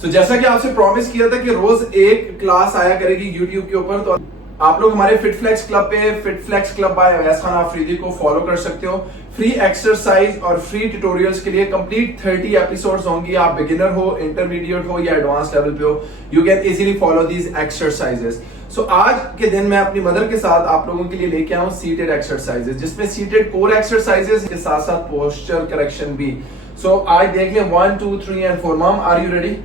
जैसा कि आपसे प्रॉमिस किया था कि रोज एक क्लास आया करेगी यूट्यूब के ऊपर, तो आप लोग हमारे फिटफ्लेक्स क्लब पे फिटफ्लेक्स क्लब बाय अवैस खान आफरीदी को फॉलो कर सकते हो। फ्री एक्सरसाइज और फ्री ट्यूटोरियल्स के लिए कंप्लीट 30 एपिसोड्स होंगी। आप बिगिनर हो, इंटरमीडिएट हो या एडवांस लेवल पे हो, you can easily follow these exercises. So आज के दिन मैं अपनी मदर के साथ आप लोगों के लिए लेके आऊं सीटेड एक्सरसाइजेस, जिसमें सीटेड कोर एक्सरसाइजेस के साथ साथ पोस्चर करेक्शन भी। सो आज देख लें 1 2 3 and 4। Mom are you ready?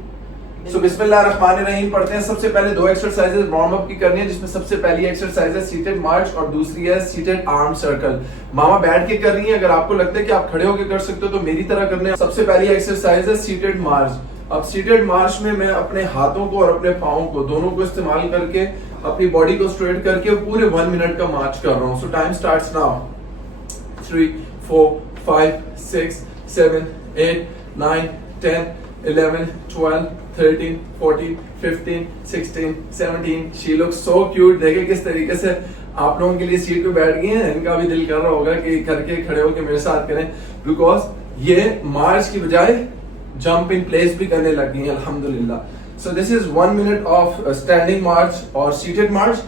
So बिस्मिल्लाहिर्रहमानिर्रहीम पढ़ते हैं। सबसे पहले दो एक्सरसाइजेस वार्म अप की करनी है, जिसमें सबसे पहली एक्सरसाइज है सीटेड मार्च और दूसरी है सीटेड आर्म सर्कल। मामा बैठ के कर रही है, अगर आपको लगता है कि आप खड़े होकर कर सकते हो तो मेरी तरह करने हैं। सबसे पहली एक्सरसाइज है सीटेड मार्च। अब सीटेड मार्च में मैं अपने हाथों को और अपने पाँव को दोनों को इस्तेमाल करके अपनी बॉडी को स्ट्रेट करके पूरे 1 मिनट का मार्च कर रहा हूँ। सो time starts now. 3 4 5 6 7 8 9 10 11 12 13 14 15 16 17। She looks so cute. देखे किस तरीके से आप लोगों के लिए सीट पे बैठ गए हैं। इनका भी दिल कर रहा होगा कि करके खड़े होकर मेरे साथ करें, बिकॉज ये मार्च की बजाय जंप इन प्लेस भी करने लग गई हैं अल्हम्दुलिल्लाह। So this is 1 minute of standing march और seated march.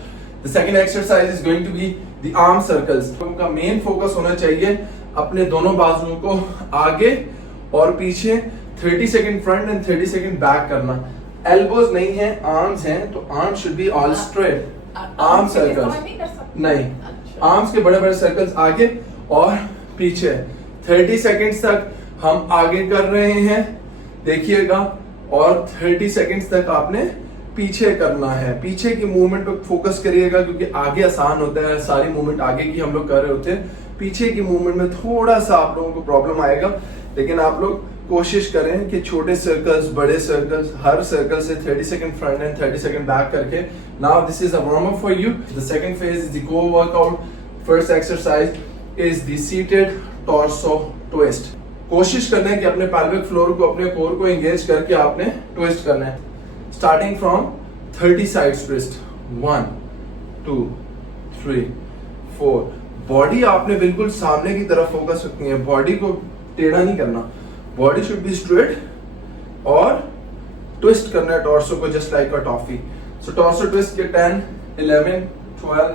The second exercise is going to be the arm circles. उनका मेन फोकस होना चाहिए अपने दोनों बाजुओं को आगे और पीछे 30 second front and 30 second back करना। एल्बोज नहीं है, आर्म्स हैं, तो arm should be all straight. Arm circles नहीं, आर्म्स के बड़े बड़े सर्कल्स आगे और पीछे। 30 सेकंड्स तक हम आगे कर रहे हैं, देखिएगा, और 30 सेकंड्स तक आपने पीछे करना है। पीछे की मूवमेंट पे फोकस करिएगा, क्योंकि आगे आसान होता है, सारी मूवमेंट आगे की हम लोग कर रहे होते हैं। पीछे की मूवमेंट में थोड़ा सा आप लोगों को प्रॉब्लम आएगा, लेकिन आप लोग कोशिश करें कि छोटे सर्कल्स, बड़े सर्कल्स, हर सर्कल से 30 second front and 30 second back करके। Now this is a warm up for you. The second phase is the core workout. First exercise is the seated torso twist. कोशिश करना है कि अपने पेल्विक फ्लोर को, अपने core को एंगेज करके आपने ट्विस्ट करना है, starting from 30 side twist. 1 2 3 4। Body आपने बिल्कुल सामने की तरफ फोकस रखनी है, बॉडी को टेढ़ा नहीं करना। बॉडी शुड बी स्ट्रेट और ट्विस्ट करना है टॉर्सो को, just like a toffee. So torso twist के 10 11 12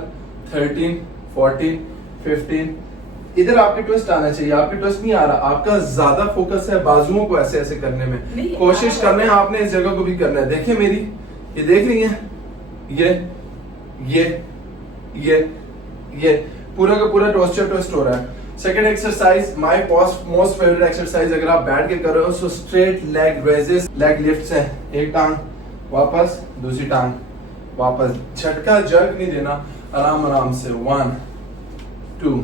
13 14 15। इधर आपके ट्विस्ट आना चाहिए, आपके ट्विस्ट नहीं आ रहा। आपका ज्यादा फोकस है बाजुओं को ऐसे ऐसे करने में। कोशिश करना है आपने इस जगह को भी करना है। देखिए मेरी, ये देख रही है, ये पूरा का पूरा टॉर्सो ट्विस्ट हो रहा है। Second exercise, my most favourite exercise, अगर आप बैठ के कर रहे हो, so straight leg raises, leg lifts है। एक टांग वापस, दूसरी टांग वापस, झटका जर्क नहीं देना, आराम आराम से। 1 2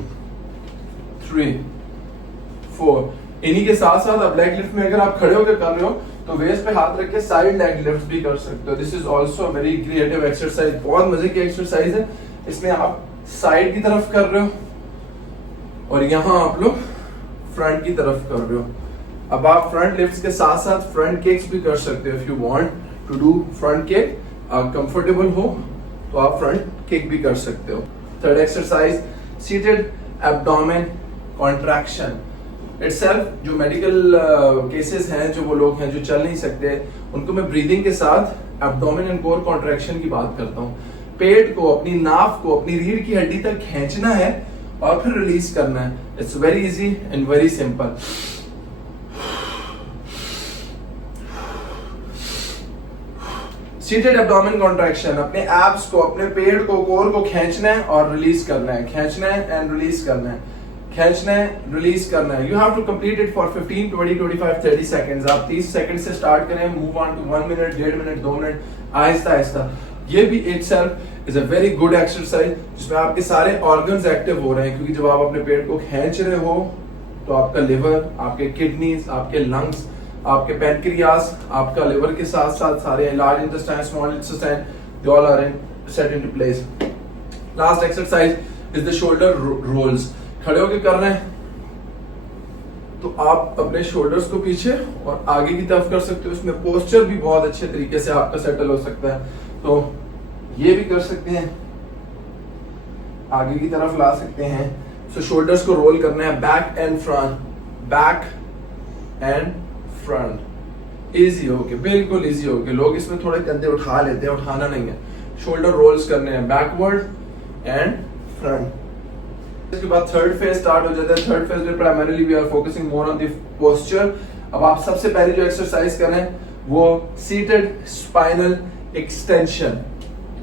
3 4। इन्हीं के साथ साथ अब लेग लिफ्ट में अगर आप खड़े होकर कर रहे हो तो वेस्ट पे हाथ रख के साइड लेग लिफ्ट भी कर सकते हो। This is also very creative exercise, बहुत मजे की एक्सरसाइज है। इसमें आप साइड की तरफ कर रहे हो और यहाँ आप लोग फ्रंट की तरफ कर रहे हो। अब आप फ्रंट लिफ्ट्स के साथ साथ फ्रंट केक्स भी कर सकते हो। If you want to do front cake, comfortable हो तो आप फ्रंट केक भी कर सकते हो। Third exercise, seated abdomen contraction. Itself जो मेडिकल केसेस हैं, जो वो लोग हैं जो चल नहीं सकते, उनको मैं ब्रीदिंग के साथ एब्डोमेन एंड कोर कॉन्ट्रैक्शन की बात करता हूँ। पेट को, अपनी नाफ को, अपनी रीढ़ की हड्डी तक खींचना है और फिर रिलीज करना है। It's very easy and very simple. Seated abdomen contraction, अपने एब्स को, अपने पेट को, कोर को खींचना है और रिलीज करना है, खींचना है एंड रिलीज करना है, खींचना है, रिलीज करना है। You have to complete it for 15 20 25 30 seconds. आप 30 सेकंड से स्टार्ट करें, move on to 1 minute, 1.5 minute, 2 minute, आहिस्ता आहिस्ता। ये भी itself is a very good exercise, जिसमें आपके सारे ऑर्गन्स एक्टिव हो रहे हैं, क्योंकि जब आप अपने पेट को खींच रहे हो तो आपका लिवर, आपके किडनीज, आपके लंग्स, आपके पैनक्रियास, आपका लिवर के साथ साथ सारे large intestine, small intestine, they all are set into place. Last exercise is the shoulder rolls. खड़े होकर कर रहे हैं तो आप अपने शोल्डर्स को पीछे और आगे की तरफ कर सकते हो। इसमें पोस्चर भी बहुत अच्छे तरीके से आपका सेटल हो सकता है, तो ये भी कर सकते हैं, आगे की तरफ ला सकते हैं। सो शोल्डर्स को रोल करना है, back and front, back and front. Easy होके, बिल्कुल इजी होके। लोग इसमें थोड़े कंधे उठा लेते हैं, उठाना नहीं है। शोल्डर रोल्स करने हैं बैकवर्ड एंड फ्रंट। इसके बाद थर्ड फेज स्टार्ट हो जाता है। थर्ड फेज में primarily we are focusing more on the posture. अब आप सबसे पहले जो एक्सरसाइज करें वो सीटेड स्पाइनल एक्सटेंशन।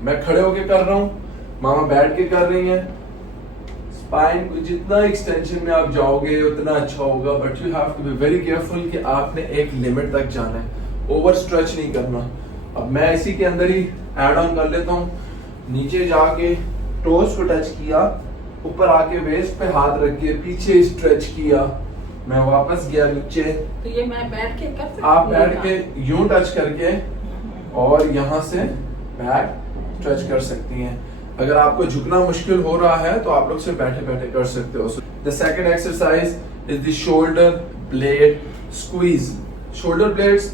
मैं खड़े होके कर रहा हूं, मामा बैठ के कर रही हैं। स्पाइन को जितना एक्सटेंशन में आप जाओगे उतना अच्छा होगा, but you have to be very careful कि आपने एक लिमिट तक जाना है, ओवर स्ट्रेच नहीं करना। अब मैं इसी के अंदर ही ऐड ऑन कर लेता हूँ। नीचे जाके टोस को टच किया, ऊपर आके वेस्ट पे हाथ रख के पीछे स्ट्रेच किया, मैं वापस गया नीचे। तो ये मैं बैठ के कर सकती हूँ? आप बैठ के यूं टच करके और यहाँ से बैक स्ट्रेच कर सकती हैं। अगर आपको झुकना मुश्किल हो रहा है तो आप लोग सिर्फ बैठे बैठे कर सकते हो। The second exercise is the shoulder blade squeeze. Shoulder blades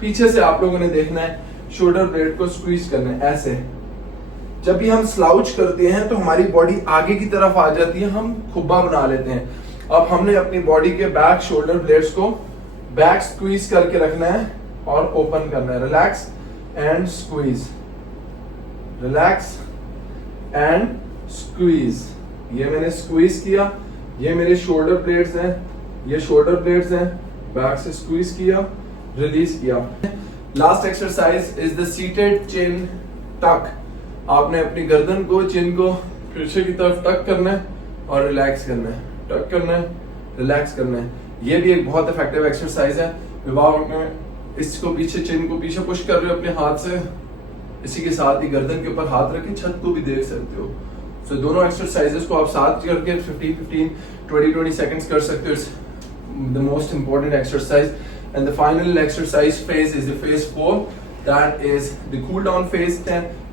पीछे से आप लोगों ने देखना है, शोल्डर ब्लेड को स्क्वीज करना है ऐसे। जब भी हम स्लाउच करते हैं तो हमारी बॉडी आगे की तरफ आ जाती है, हम खुब्बा बना लेते हैं। अब हमने अपनी बॉडी के बैक शोल्डर ब्लेड्स को बैक स्क्वीज करके रखना है और ओपन करना है। Relax and squeeze, relax and squeeze. ये मैंने स्क्वीज किया, ये मेरे शोल्डर ब्लेड्स हैं, ये शोल्डर ब्लेड्स हैं, बैक से स्क्वीज किया, रिलीज किया। Last exercise is the seated chin tuck. आपने अपनी गर्दन को, चिन को पीछे की तरफ टक करना है और रिलैक्स करना है, टक करना है, रिलैक्स करना है। ये भी एक बहुत इफेक्टिव एक्सरसाइज है। विवाह में इसको पीछे, चिन को पीछे पुश कर रहे हो अपने हाथ से, इसी के साथ ही गर्दन के ऊपर हाथ रख के छत को भी देख सकते हो। सो दोनों एक्सरसाइजेस को आप साथ करके 15-15, 20-20 सेकंड्स कर सकते हो। It's the most important exercise. And the final exercise phase is the phase 4, that is the cool down phase.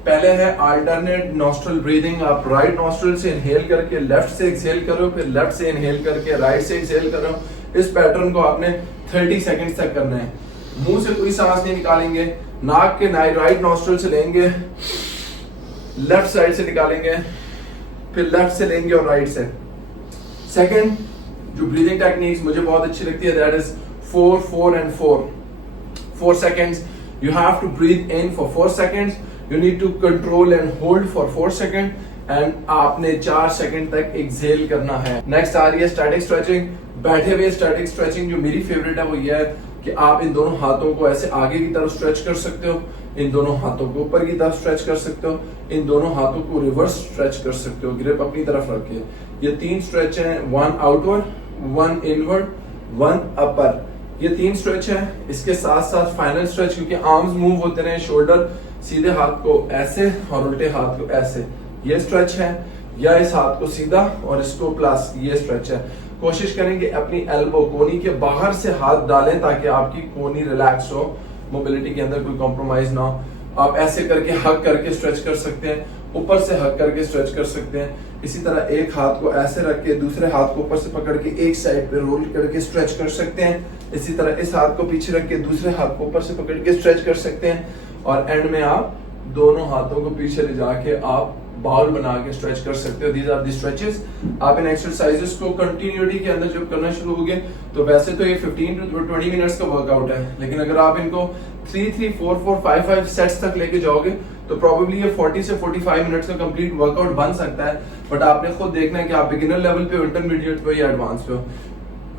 पहले है अल्टरनेट नॉस्ट्रल ब्रीदिंग। आप राइट नॉस्ट्रल से इनहेल करके लेफ्ट से एक्सहेल करो, फिर लेफ्ट से इनहेल करके राइट से एक्सहेल करो। इस पैटर्न को आपने 30 सेकंड्स तक करना है। मुंह से कोई सांस नहीं निकालेंगे, नाक के राइट नॉस्ट्रल से लेंगे, लेफ्ट साइड से निकालेंगे, फिर लेफ्ट से लेंगे और राइट से। सेकंड जो ब्रीदिंग टेक्निक्स मुझे बहुत अच्छी लगती है, that is 4, 4 and 4. 4 seconds. You have to breathe in for 4 seconds. You need to control and hold for 4 seconds. And आपने 4 सेकंड तक एक्सहेल करना है। नेक्स्ट आ रही है स्टैटिक स्ट्रेचिंग। बैठे हुए स्टैटिक स्ट्रेचिंग जो मेरी फेवरेट है वो ये है कि आप इन दोनों हाथों को ऐसे आगे की तरफ स्ट्रेच कर सकते हो, इन दोनों हाथों को ऊपर की तरफ स्ट्रेच कर सकते हो, इन दोनों हाथों को रिवर्स स्ट्रेच कर सकते हो, ग्रिप अपनी तरफ रखिए। ये 3 स्ट्रेच हैं, 1 आउटवर्ड, 1 इनवर्ड, 1 अपर। ये 3 स्ट्रेच है। इसके साथ साथ फाइनल स्ट्रेच, क्योंकि आर्म्स मूव होते रहे, शोल्डर सीधे हाथ को ऐसे और उल्टे हाथ को ऐसे, ये स्ट्रेच है, या इस हाथ को सीधा और इसको प्लस, ये स्ट्रेच है। कोशिश करें कि अपनी एल्बो कोनी के बाहर से हाथ डालें ताकि आपकी कोनी रिलैक्स हो, मोबिलिटी के अंदर कोई कॉम्प्रोमाइज ना हो। आप ऐसे करके हक करके स्ट्रेच कर सकते हैं, ऊपर से हक करके स्ट्रेच कर सकते हैं। इसी तरह एक हाथ को ऐसे रख के दूसरे हाथ को ऊपर से पकड़ के एक साइड पे रोल करके स्ट्रेच कर सकते हैं। इसी तरह इस हाथ को पीछे रख के दूसरे हाथ को ऊपर से पकड़ के स्ट्रेच कर सकते हैं। और एंड में आप दोनों हाथों को पीछे ले जाके आप बाउल बना के स्ट्रेच कर सकते हो। These are the stretches. आप इन एक्सरसाइजेस को कंटिन्यूटी के अंदर जब करना शुरू होगे तो वैसे तो ये 15 to 20 मिनट्स का वर्कआउट है, लेकिन अगर आप इनको 3-3, 4-4, 5-5 सेट्स तक लेके जाओगे तो प्रोबेबली ये 40 से 45 मिनट्स का कंप्लीट वर्कआउट बन सकता है। बट आपने खुद देखना है कि आप बिगिनर लेवल पे, इंटरमीडिएट पे या एडवांस पे हो।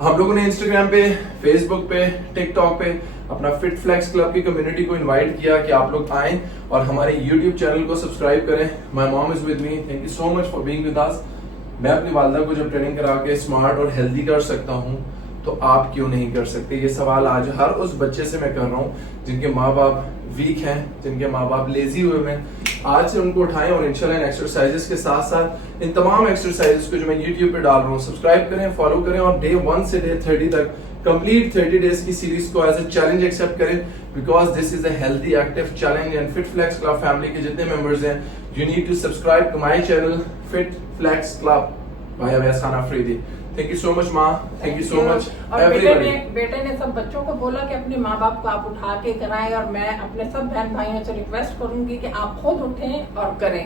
हम लोगों ने इंस्टाग्राम पे, फेसबुक पे, टिकटॉक पे अपना फिट फ्लेक्स क्लब की कम्युनिटी को इनवाइट किया कि आप लोग आएं और हमारे यूट्यूब चैनल को सब्सक्राइब करें। My mom is with me, thank you so much for being with us. मैं अपनी वालदा को जब ट्रेनिंग करा के स्मार्ट और हेल्दी कर सकता हूँ तो आप क्यों नहीं कर सकते? ये सवाल आज हर उस बच्चे से मैं कर रहा हूँ जिनके माँ बाप वीक हैं, जिनके माँ बाप लेजी हुए हैं। आज से उनको उठाएं और इंशाल्लाह इन एक्सरसाइजेस के साथ साथ इन तमाम एक्सरसाइजेस को जो मैं यूट्यूब पे डाल रहा हूँ सब्सक्राइब करें, फॉलो करें और डे 1 से डे 30 तक कंप्लीट 30 डेज की सीरीज को एज ए चैलेंज एक्सेप्ट करें, because this is a healthy active challenge. And Fit Flex Club family के जितने मेंबर्स हैं, you need to subscribe to my channel Fit Flex Club by Awais Khan Afridi. Thank you so much माँ, thank you so much everybody. बेटे ने सब बच्चों को बोला कि अपने माँ बाप को आप उठा के कराएं, और मैं अपने सब बहन भाइयों से रिक्वेस्ट करूंगी कि आप खुद उठें और करें।